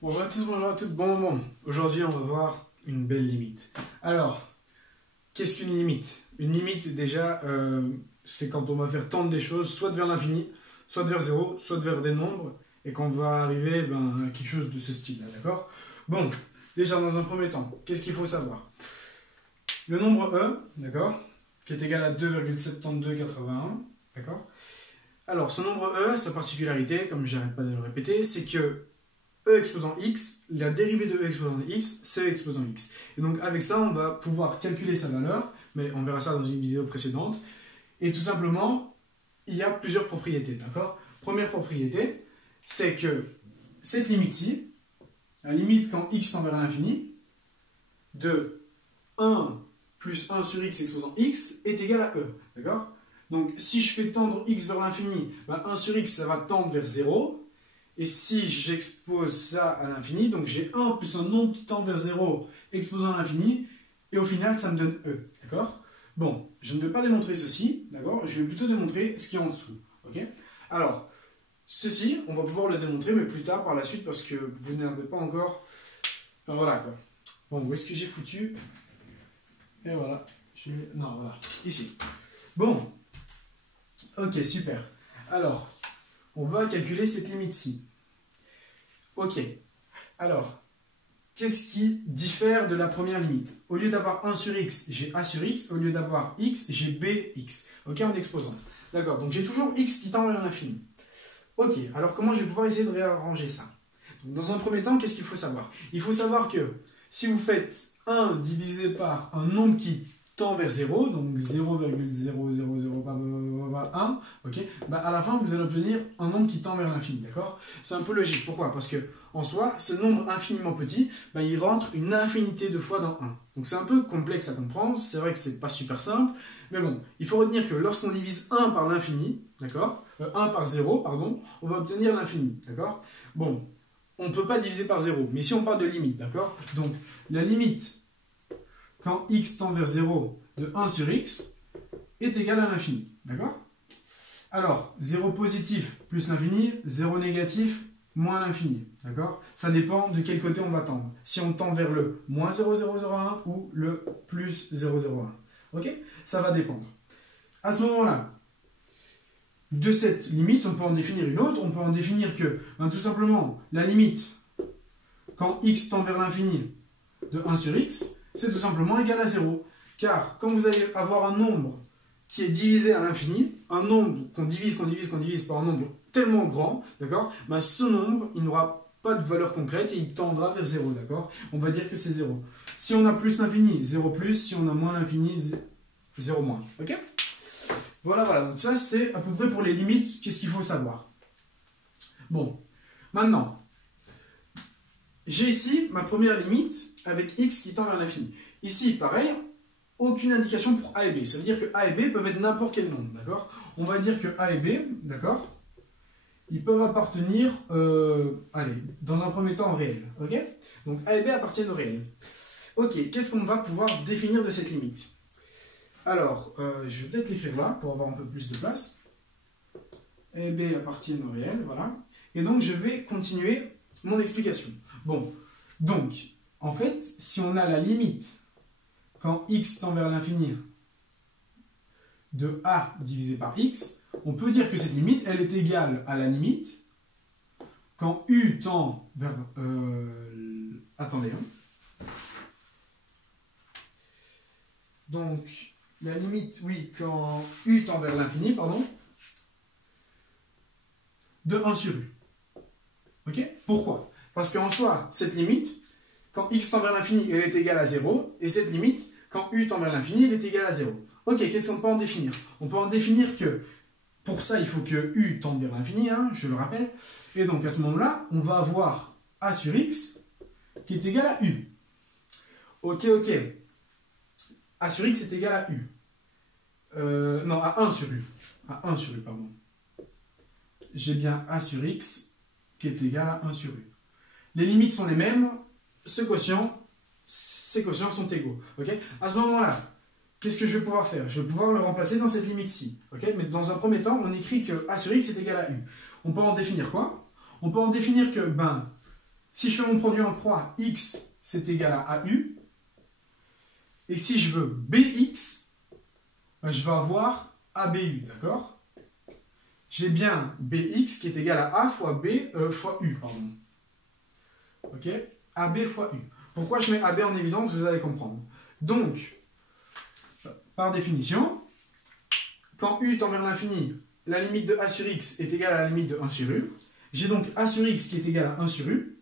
Bonjour à tous, bonjour à toutes, bon. Aujourd'hui, on va voir une belle limite. Alors, qu'est-ce qu'une limite? Une limite, déjà, c'est quand on va faire tendre des choses, soit vers l'infini, soit vers zéro, soit vers des nombres, et qu'on va arriver à quelque chose de ce style-là, d'accord? Bon, déjà, dans un premier temps, qu'est-ce qu'il faut savoir? Le nombre E, d'accord, qui est égal à 2,7281, d'accord? Alors, ce nombre E, sa particularité, comme j'arrête pas de le répéter, c'est que E exposant x, la dérivée de E exposant x, c'est E exposant x. Et donc avec ça, on va pouvoir calculer sa valeur, mais on verra ça dans une vidéo précédente. Et tout simplement, il y a plusieurs propriétés, d'accord? Première propriété, c'est que cette limite-ci, la limite quand x tend vers l'infini, de 1 plus 1 sur x exposant x est égal à E, d'accord? Donc si je fais tendre x vers l'infini, 1 sur x, ça va tendre vers 0. Et si j'expose ça à l'infini, donc j'ai 1 plus un nombre qui tend vers 0 exposant à l'infini, et au final, ça me donne E, d'accord? Bon, je ne vais pas démontrer ceci, d'accord? Je vais plutôt démontrer ce qui est en dessous, ok? Alors, ceci, on va pouvoir le démontrer, mais plus tard, par la suite, parce que vous n'avez pas encore... Enfin, voilà, quoi. Bon, où est-ce que j'ai foutu? Et voilà. Non, voilà, ici. Bon. Ok, super. Alors, on va calculer cette limite-ci. Ok, alors, qu'est-ce qui diffère de la première limite? Au lieu d'avoir 1 sur x, j'ai a sur x. Au lieu d'avoir x, j'ai bx. Ok, en exposant. D'accord, donc j'ai toujours x qui tend vers l'infini. Ok, alors comment je vais pouvoir essayer de réarranger ça? Donc, dans un premier temps, qu'est-ce qu'il faut savoir? Il faut savoir que si vous faites 1 divisé par un nombre qui tend vers 0, donc 0,0001, ok, à la fin, vous allez obtenir un nombre qui tend vers l'infini, d'accord? C'est un peu logique. Pourquoi? Parce que, en soi, ce nombre infiniment petit, il rentre une infinité de fois dans 1. Donc c'est un peu complexe à comprendre, c'est vrai que c'est pas super simple, mais bon, il faut retenir que lorsqu'on divise 1 par l'infini, d'accord, 1 par 0, pardon, on va obtenir l'infini, d'accord? Bon, on ne peut pas diviser par 0, mais si on parle de limite, d'accord? Donc, la limite quand x tend vers 0 de 1 sur x est égal à l'infini. D'accord? Alors, 0 positif plus l'infini, 0 négatif moins l'infini. D'accord? Ça dépend de quel côté on va tendre. Si on tend vers le moins 0,001 ou le plus 0,01. Ok? Ça va dépendre. À ce moment-là, de cette limite, on peut en définir une autre. On peut en définir que, tout simplement, la limite quand x tend vers l'infini de 1 sur x, c'est tout simplement égal à 0. Car quand vous allez avoir un nombre qui est divisé à l'infini, un nombre qu'on divise par un nombre tellement grand, d'accord, ce nombre, il n'aura pas de valeur concrète et il tendra vers 0, d'accord? On va dire que c'est 0. Si on a plus l'infini, 0 plus, si on a moins l'infini, 0 moins. Ok? Voilà. Donc ça, c'est à peu près pour les limites, qu'est-ce qu'il faut savoir. Bon, maintenant, j'ai ici ma première limite avec x qui tend vers l'infini. Ici, pareil, aucune indication pour a et b. Ça veut dire que a et b peuvent être n'importe quel nombre, d'accord? On va dire que a et b, d'accord, ils peuvent appartenir, dans un premier temps, au réel, ok? Donc a et b appartiennent au réel. Ok, qu'est-ce qu'on va pouvoir définir de cette limite? Alors, je vais peut-être l'écrire là, pour avoir un peu plus de place. A et b appartiennent au réel, voilà. Et donc, je vais continuer mon explication. Bon, donc, en fait, si on a la limite quand x tend vers l'infini de a divisé par x, on peut dire que cette limite, elle est égale à la limite quand u tend vers... attendez. Donc, la limite, oui, quand u tend vers l'infini, pardon, de 1 sur u. Ok? Pourquoi? Parce qu'en soi, cette limite, quand x tend vers l'infini, elle est égale à 0, et cette limite, quand u tend vers l'infini, elle est égale à 0. Ok, qu'est-ce qu'on peut en définir? On peut en définir que, pour ça, il faut que u tende vers l'infini, je le rappelle, et donc à ce moment-là, on va avoir a sur x qui est égal à u. Ok, a sur x est égal à u. Non, à 1 sur u. À 1 sur u, pardon. J'ai bien a sur x qui est égal à 1 sur u. Les limites sont les mêmes, ces quotients sont égaux. Okay, à ce moment-là, qu'est-ce que je vais pouvoir faire? Je vais pouvoir le remplacer dans cette limite-ci. Okay, mais dans un premier temps, on écrit que a sur x est égal à u. On peut en définir quoi? On peut en définir que, Si je fais mon produit en croix, x c'est égal à AU. Et si je veux BX, ben, je vais avoir ABU, d'accord? J'ai bien BX qui est égal à A fois fois U, pardon. Ok? AB fois U. Pourquoi je mets AB en évidence, vous allez comprendre. Donc, par définition, quand U tend vers l'infini, la limite de A sur X est égale à la limite de 1 sur U. J'ai donc A sur X qui est égal à 1 sur U.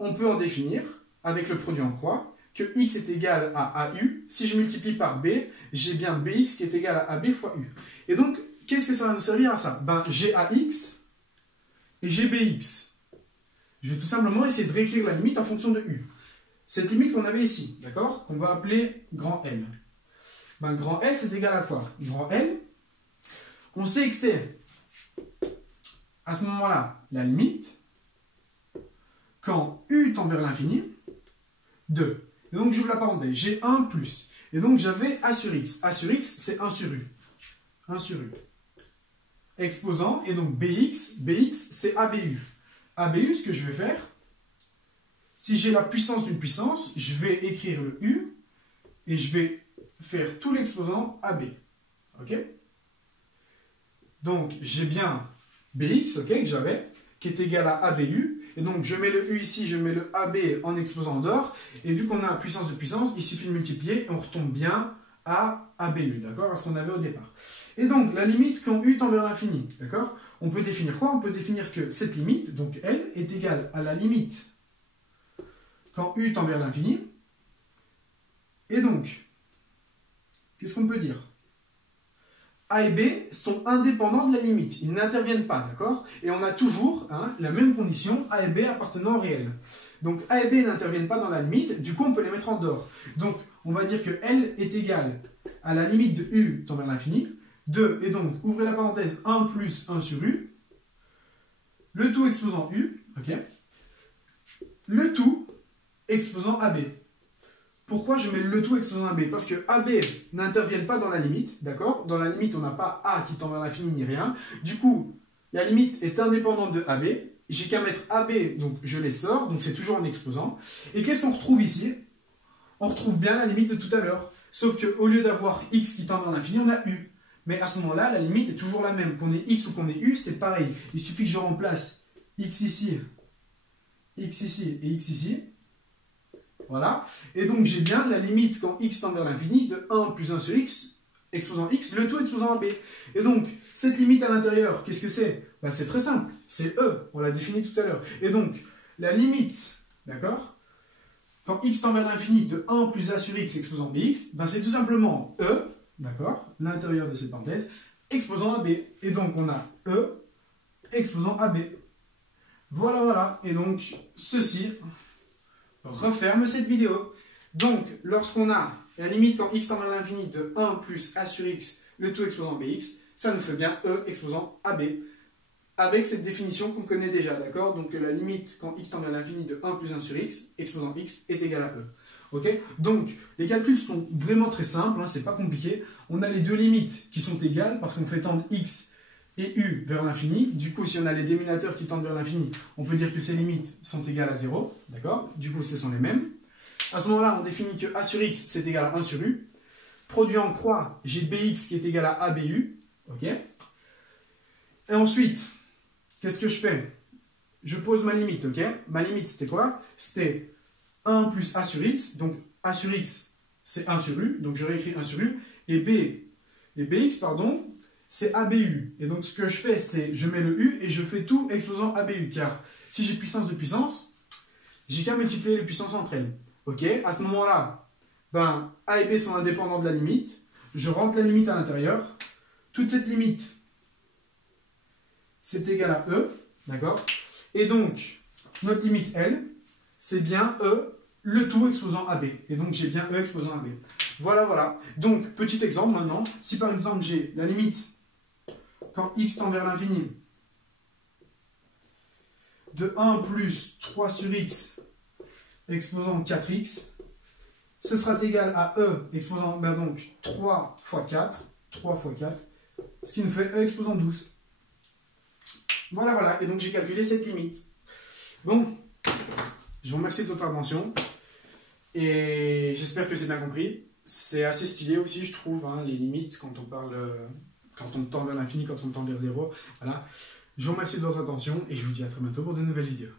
On peut en définir, avec le produit en croix, que X est égal à AU. Si je multiplie par B, j'ai bien BX qui est égal à AB fois U. Et donc, qu'est-ce que ça va nous servir à ça? Ben, j'ai AX et j'ai BX. Je vais tout simplement essayer de réécrire la limite en fonction de U. Cette limite qu'on avait ici, d'accord? Qu'on va appeler grand L. Ben, grand L, c'est égal à quoi? Grand L, on sait que c'est, à ce moment-là, la limite, quand U tend vers l'infini, de. Et donc, j'ouvre la parenthèse, j'ai 1 plus. Et donc, j'avais A sur X. A sur X, c'est 1 sur U. 1 sur U. Exposant, et donc BX, c'est ABU. ABU, ce que je vais faire, si j'ai la puissance d'une puissance, je vais écrire le U, et je vais faire tout l'exposant AB. Ok? Donc, j'ai bien BX, ok, que j'avais, qui est égal à ABU. Et donc, je mets le U ici, je mets le AB en exposant dehors. Et vu qu'on a puissance de puissance, il suffit de multiplier et on retombe bien à ABU, d'accord? À ce qu'on avait au départ. Et donc, la limite quand U tend vers l'infini, d'accord? On peut définir quoi? On peut définir que cette limite, donc L, est égale à la limite quand U tend vers l'infini. Et donc, qu'est-ce qu'on peut dire? A et B sont indépendants de la limite. Ils n'interviennent pas, d'accord? Et on a toujours la même condition, A et B appartenant au réel. Donc A et B n'interviennent pas dans la limite, du coup on peut les mettre en dehors. Donc on va dire que L est égal à la limite de U tend vers l'infini, 2, et donc ouvrez la parenthèse, 1 plus 1 sur U, le tout exposant U, ok? Le tout exposant AB. Pourquoi je mets le tout exposant AB? Parce que AB n'interviennent pas dans la limite, d'accord? Dans la limite, on n'a pas A qui tend vers l'infini ni rien. Du coup, la limite est indépendante de AB. J'ai qu'à mettre AB, donc je les sors, donc c'est toujours un exposant. Et qu'est-ce qu'on retrouve ici? On retrouve bien la limite de tout à l'heure. Sauf qu'au lieu d'avoir X qui tend vers l'infini, on a U. Mais à ce moment-là, la limite est toujours la même. Qu'on ait X ou qu'on ait U, c'est pareil. Il suffit que je remplace X ici et X ici. Voilà. Et donc, j'ai bien la limite quand X tend vers l'infini de 1 plus 1 sur X, exposant X, le tout exposant AB. Et donc, cette limite à l'intérieur, qu'est-ce que c'est? Ben, c'est très simple. C'est E. On l'a défini tout à l'heure. Et donc, la limite, d'accord, quand X tend vers l'infini de 1 plus A sur X exposant BX, ben, c'est tout simplement E, d'accord, l'intérieur de cette parenthèse, exposant AB. Et donc, on a E exposant AB. Voilà, voilà. Et donc, ceci referme cette vidéo. Donc, lorsqu'on a la limite quand x tend vers l'infini de 1 plus a sur x, le tout exposant bx, ça nous fait bien E exposant AB. Avec cette définition qu'on connaît déjà, d'accord? Donc, la limite quand x tend vers l'infini de 1 plus 1 sur x, exposant x, est égal à E. Ok? Donc, les calculs sont vraiment très simples, c'est pas compliqué. On a les deux limites qui sont égales parce qu'on fait tendre x et u vers l'infini. Du coup, si on a les dénominateurs qui tendent vers l'infini, on peut dire que ces limites sont égales à 0. D'accord? Du coup, ce sont les mêmes. À ce moment-là, on définit que a sur x, c'est égal à 1 sur u. Produit en croix, j'ai bx qui est égal à abu. Ok? Et ensuite, qu'est-ce que je fais? Je pose ma limite, ok? Ma limite, c'était quoi? C'était 1 plus a sur x. Donc, a sur x, c'est 1 sur u. Donc, je réécris 1 sur u. Et bx, pardon, c'est ABU. Et donc, ce que je fais, c'est je mets le U et je fais tout exposant ABU. Car si j'ai puissance de puissance, j'ai qu'à multiplier les puissances entre elles. Ok? À ce moment-là, ben, A et B sont indépendants de la limite. Je rentre la limite à l'intérieur. Toute cette limite, c'est égal à E. D'accord? Et donc, notre limite L, c'est bien E, le tout exposant AB. Et donc, j'ai bien E exposant AB. Voilà, voilà. Donc, petit exemple maintenant. Si par exemple, j'ai la limite quand x tend vers l'infini de 1 plus 3 sur x exposant 4x, ce sera égal à E exposant donc 3 fois 4, ce qui nous fait E exposant 12. Voilà, voilà. Et donc j'ai calculé cette limite. Bon, Je vous remercie de votre attention. Et j'espère que c'est bien compris. C'est assez stylé aussi, je trouve, hein, les limites quand on parle, quand on tend vers l'infini, quand on tend vers zéro. Voilà. Je vous remercie de votre attention et je vous dis à très bientôt pour de nouvelles vidéos.